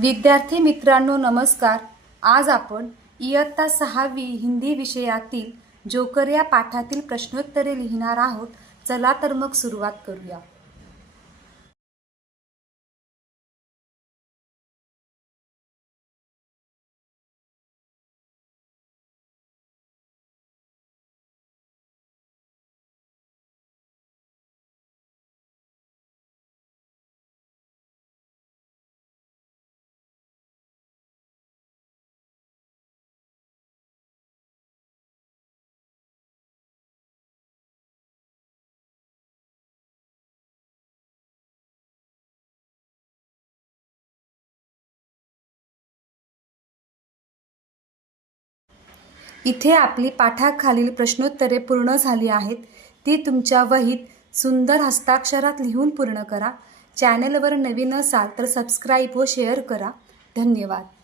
विद्यार्थी मित्रांनो नमस्कार। आज आपण इयत्ता 6वी हिंदी विषयातील जोकर या पाठातील प्रश्नोत्तरे लिहिणार आहोत। चला तर मग सुरुवात करूया। इथे आपली पाठाखालील प्रश्नोत्तरे पूर्ण झाली आहेत। ती तुमच्या वहीत सुंदर हस्ताक्षरात लिहून पूर्ण करा। चॅनलवर नवीन असाल तर सबस्क्राईब व शेअर करा। धन्यवाद।